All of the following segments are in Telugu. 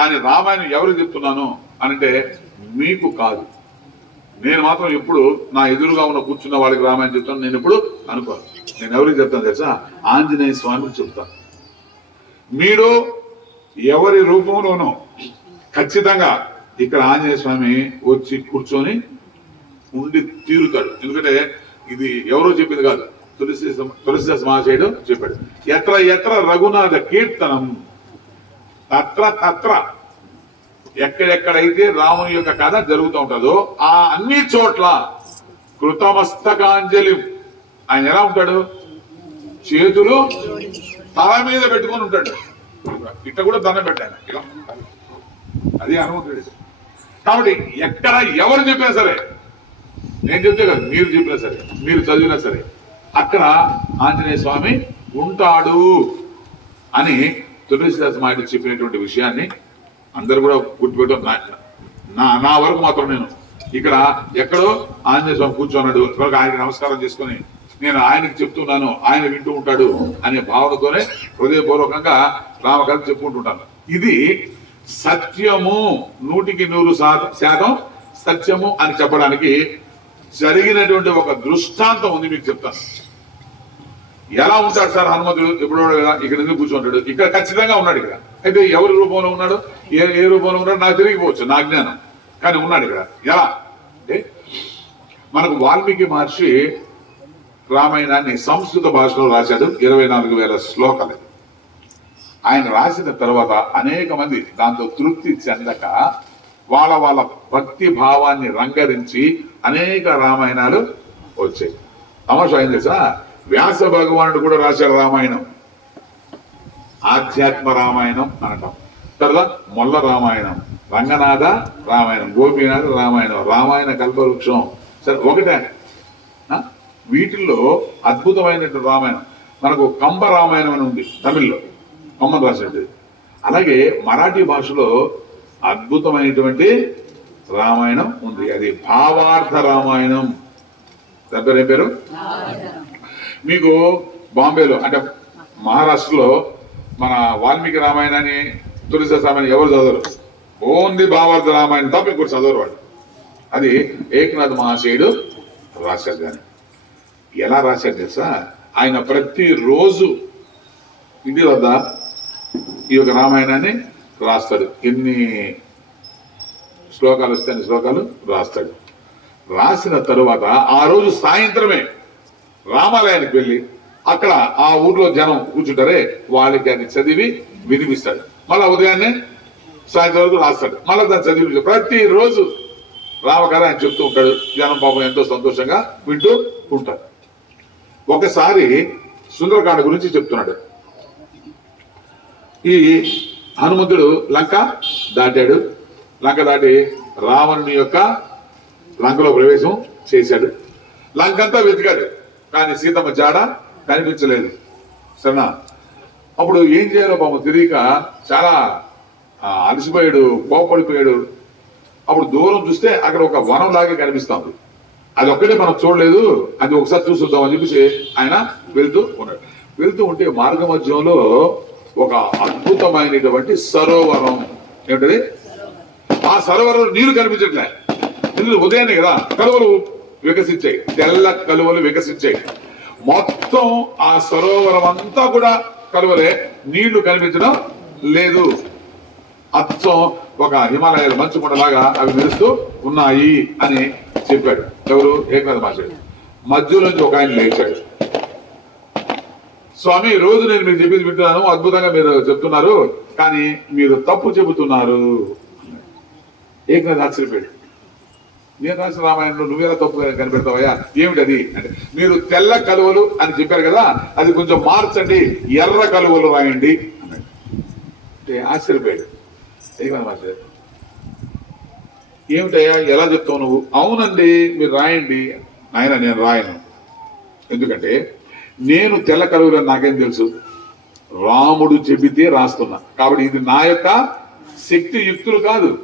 కానీ రామాయణం ఎవరు చెప్తున్నాను అంటే మీకు కాదు. నేను మాత్రం ఎప్పుడు నా ఎదురుగా ఉన్న కూర్చున్న వాళ్ళకి రామాయణం చెప్తాను. నేను ఇప్పుడు అనుకోను. నేను ఎవరికి చెప్తాను తెలుసా? ఆంజనేయ స్వామికి చెప్తాను. మీరు ఎవరి రూపంలోనూ ఖచ్చితంగా ఇక్కడ ఆంజనేయ స్వామి వచ్చి కూర్చొని ఉండి తీరుతాడు. ఎందుకంటే ఇది ఎవరో చెప్పింది కాదు. తులసి తులసిదాస్ మహాశయుడు చెప్పాడు. ఎత్ర ఎత్ర రఘునాథ కీర్తనం తత్ర తత్ర. ఎక్కడెక్కడైతే రాముని యొక్క కథ జరుగుతూ ఉంటుందో ఆ అన్ని చోట్ల కృతమస్తకాంజలి. ఆయన ఎలా ఉంటాడు? చేతులు తల మీద పెట్టుకొని ఉంటాడు. ఇట్ట కూడా దండం పెట్టాను. ఇలా అది హనుమంతుడి కాబట్టి ఎక్కడ ఎవరు చెప్పినా సరే నేను చెప్తే కదా మీరు చెప్పినా సరే మీరు చదివినా సరే అక్కడ ఆంజనేయ స్వామి ఉంటాడు అని తులసిదాస్ మాట చెప్పినటువంటి విషయాన్ని అందరు కూడా గుర్తుపెట్టారు నా- నా నా వరకు మాత్రం నేను ఇక్కడ ఎక్కడో ఆంజనేయ స్వామి కూర్చున్నాడు. ఇప్పటికి ఆయనకి నమస్కారం చేసుకుని నేను ఆయనకి చెప్తున్నాను ఆయన వింటూ ఉంటాడు అనే భావనతోనే హృదయపూర్వకంగా రామకథ చెప్పుకుంటుంటాను. ఇది సత్యము నూటికి నూరు శాతం శాతం సత్యము అని చెప్పడానికి జరిగినటువంటి ఒక దృష్టాంతం ఉంది మీకు చెప్తాను. ఎలా ఉంటాడు సార్ హనుమంతుడు? ఎప్పుడో ఇక్కడ ఎందుకు కూర్చుంటాడు? ఇక్కడ ఖచ్చితంగా ఉన్నాడు ఇక్కడ. అయితే ఎవరి రూపంలో ఉన్నాడు? ఏ ఏ రూపంలో ఉన్నాడు? నాకు తెలియకపోవచ్చు నా జ్ఞానం. కానీ ఉన్నాడు ఇక్కడ. ఎలా? అంటే మనకు వాల్మీకి మహర్షి రామాయణాన్ని సంస్కృత భాషలో రాశాడు ఇరవై నాలుగు వేల శ్లోకాలు. ఆయన రాసిన తర్వాత అనేక మంది దాంతో తృప్తి చెందక వాళ్ళ వాళ్ళ భక్తి భావాన్ని రంగరించి అనేక రామాయణాలు వచ్చాయి. తమాషా ఏం తెలుసా? వ్యాస భగవానుడు కూడా రాశాడు రామాయణం. ఆధ్యాత్మ రామాయణం అనటం. తర్వాత మొల్ల రామాయణం రంగనాథ రామాయణం గోపీనాథ రామాయణం రామాయణ కల్పవృక్షం. సరే ఒకటే. వీటిల్లో అద్భుతమైనటువంటి రామాయణం. మనకు కంబ రామాయణం అని ఉంది తమిళ్ళో. కమ్మన్ రాసినట్టు అలాగే మరాఠీ భాషలో అద్భుతమైనటువంటి రామాయణం ఉంది. అది భావార్థ రామాయణం. దాని పేరు ఏం పేరు? మీకు బాంబేలో అంటే మహారాష్ట్రలో మన వాల్మీకి రామాయణాన్ని తులసి రామాయణం ఎవరు చదవరు? ఓన్లీ భావార్థ రామాయణం తప్ప ఇంకోటి చదవరు వాళ్ళు. అది ఏకనాథ్ మహాశయుడు రాశాడు కానీ. ఎలా రాశారు తెలుసా? ఆయన ప్రతిరోజు ఇంటి వద్ద ఈ యొక్క రామాయణాన్ని రాస్తాడు. ఎన్ని శ్లోకాలు వస్తే అన్ని శ్లోకాలు రాస్తాడు. రాసిన తరువాత ఆ రోజు సాయంత్రమే రామాలయానికి వెళ్ళి అక్కడ ఆ ఊర్లో జనం కూర్చుంటారే వాళ్ళకి దాన్ని చదివి వినిపిస్తాడు. మళ్ళా ఉదయాన్నే సాయంత్రం వరకు రాస్తాడు. మళ్ళీ దాన్ని చదివి ప్రతిరోజు రామగారు ఆయన చెప్తూ ఉంటాడు. జనం పాపం ఎంతో సంతోషంగా వింటూ ఉంటారు. ఒకసారి సుందరకాండ గురించి చెప్తున్నాడు. ఈ హనుమంతుడు లంక దాటాడు. లంక దాటి రావణుని యొక్క లంకలో ప్రవేశం చేశాడు. లంకంతా వెతికాడు. కానీ సీతమ్మ జాడ కనిపించలేదు. సరేనా? అప్పుడు ఏం చేయాలో పాపం తెలియక చాలా అలసిపోయాడు కోపడిపోయాడు అప్పుడు దూరం చూస్తే అక్కడ ఒక వనం లాగే కనిపిస్తుంది. అది ఒక్కటే మనం చూడలేదు. అది ఒకసారి చూసుద్దాం అని చెప్పేసి ఆయన వెళ్తూ ఉన్నాడు. వెళ్తూ ఉంటే మార్గ మధ్యంలో ఒక అద్భుతమైనటువంటి సరోవరం. ఏమిటది? ఆ సరోవరంలో నీరు కనిపించట్లే. నీళ్ళు ఉదయాన్నే కదా. కలువలు వికసించాయి. తెల్ల కలువలు వికసించాయి. మొత్తం ఆ సరోవరం అంతా కూడా కలువలే నీళ్ళు కనిపించడం లేదు. అచ్చం ఒక హిమాలయాల మంచు కొండలాగా అవి మెరుస్తూ ఉన్నాయి అని చెప్పాడు. ఎవరు? ఏకనాథ మాట్లాడు మధ్యలోంచి ఒక ఆయన లేచాడు. స్వామి రోజు నేను మీరు చెప్పింది వింటున్నాను. అద్భుతంగా మీరు చెప్తున్నారు. కానీ మీరు తప్పు చెబుతున్నారు. ఏకనాథ ఆశ్చర్యపోయాడు. నేను రాసిన రామాయణంలో నువ్వేలా తప్పు కనిపెడతావయ్యా? ఏమిటి అది అంటే మీరు తెల్ల కలువలు అని చెప్పారు కదా అది కొంచెం మార్చండి ఎర్ర కలువలు రాయండి అన్నాడు. అంటే ఆశ్చర్యపోయాడు. ఏమన్నా మాస్టర్? ఏమిటయ్యా ఎలా చెప్తావు నువ్వు? అవునండి మీరు రాయండి. ఆయన నేను రాయను. ఎందుకంటే నేను తెల్ల కలువలని నాకేం తెలుసు? రాముడు చెబితే రాస్తున్నా. కాబట్టి ఇది నా యొక్క శక్తి యుక్తులు కాదు.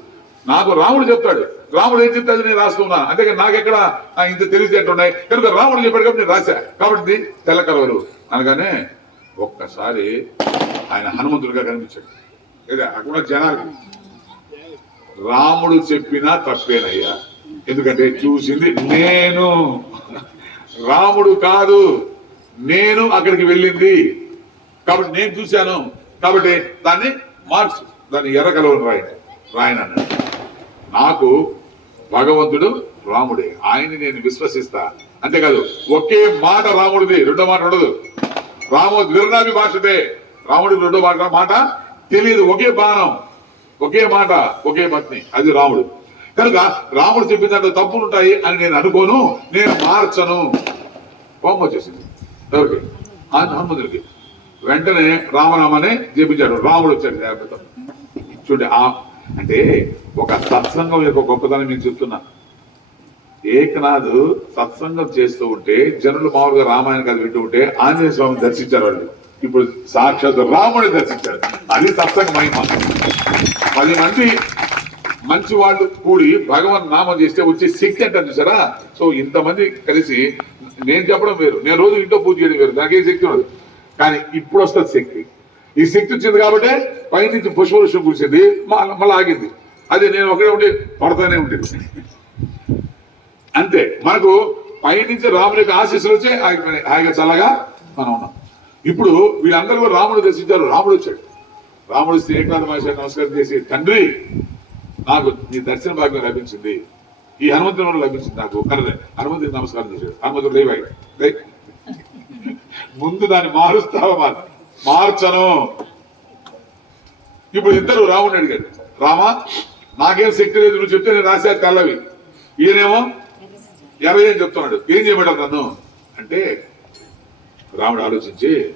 నాకు రాముడు చెప్తాడు. రాముడు ఏం చెప్తే అది నేను రాస్తున్నా అంతేకాని నాకెక్కడ ఇంత తెలివితేటలు ఉన్నాయి కనుక రాముడు చెప్పాడు కాబట్టి నేను రాశా. కాబట్టి తెల్ల కలవలు. అనగానే ఒక్కసారి ఆయన హనుమంతుడిగా కనిపించాడు. లేదా అక్కడ జనాలు. రాముడు చెప్పినా తప్పేనయ్యా. ఎందుకంటే చూసింది నేను. రాముడు కాదు. నేను అక్కడికి వెళ్ళింది. కాబట్టి నేను చూశాను. కాబట్టి దాన్ని మార్చు. దాన్ని ఎర్ర కలవలు రాయండి. రాయను అన్నాడు నాకు భగవంతుడు రాముడే. ఆయన్ని నేను విశ్వసిస్తా. అంతేకాదు ఒకే మాట రాముడిది రెండో మాట ఉండదు. రాము ద్విర్ణాభి భాషతే రాముడికి రెండో మాట మాట తెలియదు ఒకే బాణం ఒకే మాట ఒకే పత్ని అది రాముడు. కనుక రాముడు చెప్పిన దాంట్లో తప్పులుంటాయి అని నేను అనుకోను నేను మార్చను. కోపం వచ్చేసింది. ఎవరికి? హనుమంతుడికి. వెంటనే రామనామనే జపించాడు. రాముడు వచ్చాడు. చూడండి ఆ అంటే ఒక సత్సంగం యొక్క గొప్పతనం నేను చెప్తున్నా. ఏకనాథ్ సత్సంగం చేస్తూ ఉంటే జనులు మామూలుగా రామాయణ కథ వింటూ ఉంటే ఆంజనేయ స్వామిని దర్శించారు వాళ్ళు. ఇప్పుడు సాక్షాత్ రాముడిని దర్శించారు. అది సత్సంగ మహిమ పది మంది మంచి వాళ్ళు కూడి భగవన్ నామం చేస్తే వచ్చే శక్తి అంటారు చూసారా? సో ఇంతమంది కలిసి నేను చెప్పడం వేరు. నేను రోజు ఇంట్లో పూజ చేయడం వేరు. దానికి ఏ శక్తి ఉండదు. కానీ ఇప్పుడు వస్తుంది శక్తి. ఈ శక్తి వచ్చింది కాబట్టి పైనుంచి పుష్పవృషం కురిసింది మళ్ళీ ఆగింది. అది నేను ఒకటే ఉంటే పడతానే ఉండేది అంతే. మనకు పైనుంచి రాముని యొక్క ఆశీస్సులు వచ్చే హాయిగా చల్లగా మనం ఉన్నాం. ఇప్పుడు వీళ్ళందరూ కూడా రాముడు దర్శించారు. రాముడు వచ్చాడు. రాముడు శ్రీ ఏకనాథ మహేశ్వరి నమస్కారం చేసి తండ్రి నాకు నీ దర్శన భాగ్యం లభించింది. ఈ హనుమంతుని వల్ల లభించింది నాకు. కనదే హనుమంతుడికి నమస్కారం చేశాడు హనుమంతుడు లేవాయి ముందు దాన్ని మారుస్తావా మాత్రం మార్చను. ఇప్పుడు ఇద్దరు రాముని అడిగాడు. రామా నాకేం శక్తి లేదు నువ్వు చెప్తే నేను రాశా కళ్ళవి ఈయనేమో? ఎర్ర ఏం చెప్తున్నాడు. ఏం చేయమంటావు నన్ను? అంటే రాముడు ఆలోచించి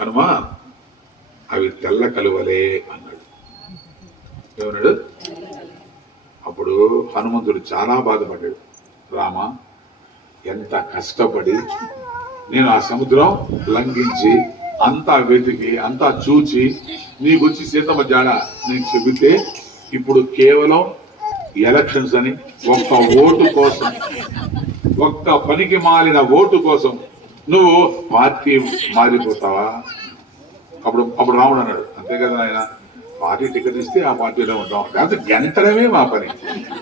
హనుమా అవి తెల్ల కలువలే అన్నాడు. ఏమన్నాడు? అప్పుడు హనుమంతుడు చాలా బాధపడ్డాడు. రామ ఎంత కష్టపడి నేను ఆ సముద్రం లంఘించి అంతా వెతికి అంతా చూచి నీకు వచ్చి సీతమ్మ జాడ నేను చెబితే ఇప్పుడు కేవలం ఎలక్షన్స్ అని ఒక్క ఓటు కోసం ఒక్క పనికి మాలిన ఓటు కోసం నువ్వు పార్టీ మారిపోతావా? అప్పుడు అప్పుడు రాముడు అన్నాడు అంతే కదా ఆయన పార్టీ టికెట్ ఇస్తే ఆ పార్టీలో ఉంటాం. లేకపోతే గెంతడమే మా పని.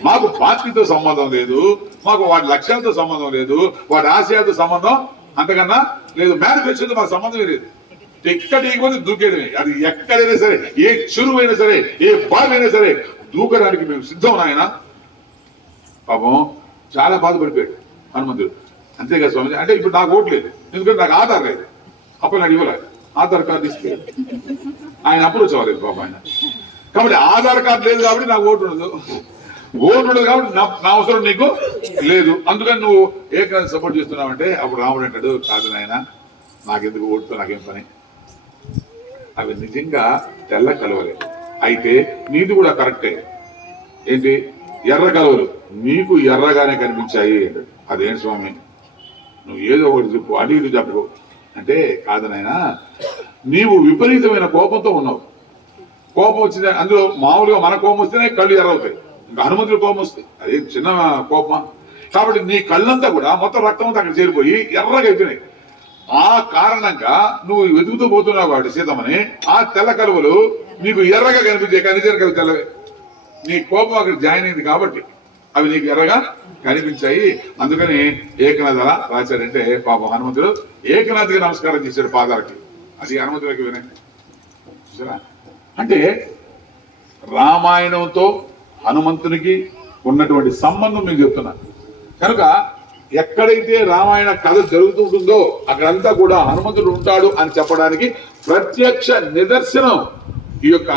మాకు పార్టీతో సంబంధం లేదు మాకు వాటి లక్ష్యాలతో సంబంధం లేదు వాటి ఆశయాలతో సంబంధం అంతకన్నా లేదు. మేనిఫెస్టోతో మాకు సంబంధమే లేదు. ఎక్కడ ఇవ్వకపోతే దూకేయడమే అది ఎక్కడైనా సరే ఏ చెరువైనా సరే ఏ బావి సరే దూకడానికి మేము సిద్ధం ఆయన పాపం చాలా బాధపడిపోయాడు హనుమంతుడు. అంతేగా స్వామి అంటే ఇప్పుడు నాకు ఓటు లేదు. ఎందుకంటే నాకు ఆధార్ లేదు. అప్పుడు నాకు ఇవ్వలేదు ఆధార్ కార్డు ఇస్తే ఆయన అప్రోచ్ అవ్వలేదు పాపం ఆయన. కాబట్టి ఆధార్ కార్డు లేదు కాబట్టి నాకు ఓటు ఉండదు. ఓటు ఉండదు కాబట్టి నా నా అవసరం నీకు లేదు. అందుకని నువ్వు ఏకనాథ్ సపోర్ట్ చేస్తున్నావంటే అప్పుడు రాముడు అంటాడు కాదు నాయన నాకెందుకు ఓటుతో నాకేం పని? అవి నిజంగా తెల్ల కలవలే. అయితే నీది కూడా కరెక్టే. ఏంటి? ఎర్ర కలవలు. నీకు ఎర్రగానే కనిపించాయి అదేం స్వామి? నువ్వు ఏదో ఒకటి చెప్పు అటు ఇటు చెప్పు అంటే కాదు నాయన నీవు విపరీతమైన కోపంతో ఉన్నావు. కోపం వచ్చింది? అందులో మామూలుగా మన కోపం వస్తేనే కళ్ళు ఎర్రవుతాయి. ఇంకా హనుమంతుడి కోపం వస్తాయి అదే చిన్న కోపమా? కాబట్టి నీ కళ్ళంతా కూడా మొత్తం రక్తం అంతా అక్కడ చేరిపోయి ఎర్రగా అయిపోయినాయి. ఆ కారణంగా నువ్వు వెతుకుతూ పోతున్నావు కాబట్టి సీతమ్మని ఆ తెల్ల కలువలు నీకు ఎర్రగా కనిపించే కానీ నిజంగా అవి తెల్లవే నీ కోపం అక్కడ జాయిన్ అయింది కాబట్టి అవి నీకు ఎర్రగా కనిపించాయి. అందుకని ఏకనాథ అలా రాశాడంటే పాపం హనుమంతుడు ఏకనాథ్కి నమస్కారం చేశాడు పాదాలకి. అది హనుమంతుడికి వినండి. చూసారా? అంటే రామాయణంతో హనుమంతునికి ఉన్నటువంటి సంబంధం మీకు చెప్తున్నా. కనుక ఎక్కడైతే రామాయణ కథ జరుగుతుంటుందో అక్కడంతా కూడా హనుమంతుడు ఉంటాడు అని చెప్పడానికి ప్రత్యక్ష నిదర్శనం ఈ యొక్క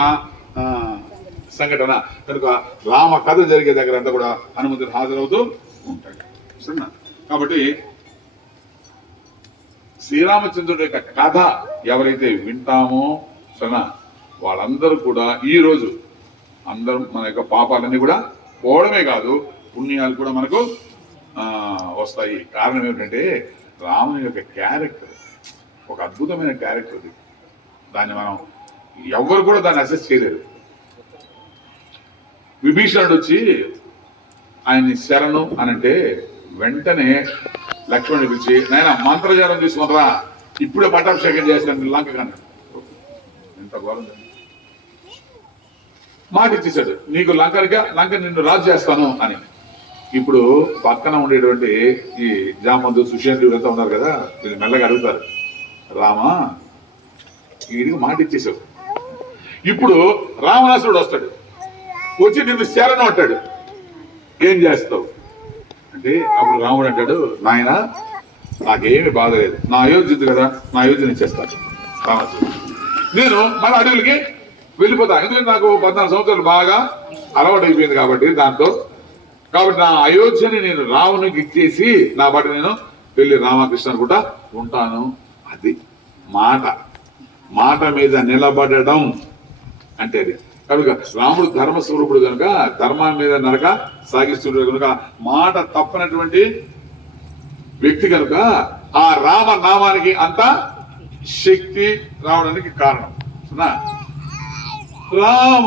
సంఘటన. కనుక రామ కథ జరిగే దగ్గర అంతా కూడా హనుమంతుడు హాజరవుతూ ఉంటాడు. సరేనా? కాబట్టి శ్రీరామచంద్రుడి యొక్క కథ ఎవరైతే వింటామో సరేనా? వాళ్ళందరూ కూడా ఈ రోజు అందరం మన యొక్క పాపాలన్నీ కూడా పోవడమే కాదు పుణ్యాలు కూడా మనకు వస్తాయి. కారణం ఏమిటంటే రాముని యొక్క క్యారెక్టర్ ఒక అద్భుతమైన క్యారెక్టర్ అది. దాన్ని మనం ఎవ్వరు కూడా దాన్ని అసెస్ చేయలేరు. విభీషణుడు వచ్చి ఆయన్ని శరణు అని అంటే వెంటనే లక్ష్మణుడు పిలిచి నాయన మంత్రజాలం తీసుకునరా ఇప్పుడే పట్టాభిషేకం చేస్తాను లంక కన్నా. ఎంత ఘోరం మాట ఇచ్చేసాడు నీకు లంకనిగా లంక నిన్ను రాజు చేస్తాను అని. ఇప్పుడు పక్కన ఉండేటువంటి ఈ జామంతు సుశాంత్ వీళ్ళంతా ఉన్నారు కదా వీళ్ళు మెల్లగా అడుగుతారు. రామా వీడికి మాట ఇచ్చేసావు. ఇప్పుడు రావణాసురుడు వస్తాడు. వచ్చి నిన్ను శరణం అంటాడు. ఏం చేస్తావు? అంటే అప్పుడు రాముడు అంటాడు నాయన నాకేమి బాధ లేదు. నా అయోధ్య కదా నా అయోధ్యని ఇచ్చేస్తాను. రావణాసురుడు. నేను మన అడవులకి వెళ్ళిపోతాను ఎందుకంటే నాకు పద్నాలుగు సంవత్సరాలు బాగా అలవాటు అయిపోయింది కాబట్టి దాంతో కాబట్టి నా అయోధ్యని నేను రావణునికి ఇచ్చేసి నా బట్టి నేను వెళ్ళి రామకృష్ణ కూడా ఉంటాను. అది మాట. మాట మీద నిలబడడం అంటే అది. కనుక రాముడు ధర్మస్వరూపుడు కనుక ధర్మం మీద నరక సాగిస్తున్నాడు కనుక మాట తప్పనటువంటి వ్యక్తి కనుక ఆ రామ నామానికి అంత శక్తి రావడానికి కారణం. రామ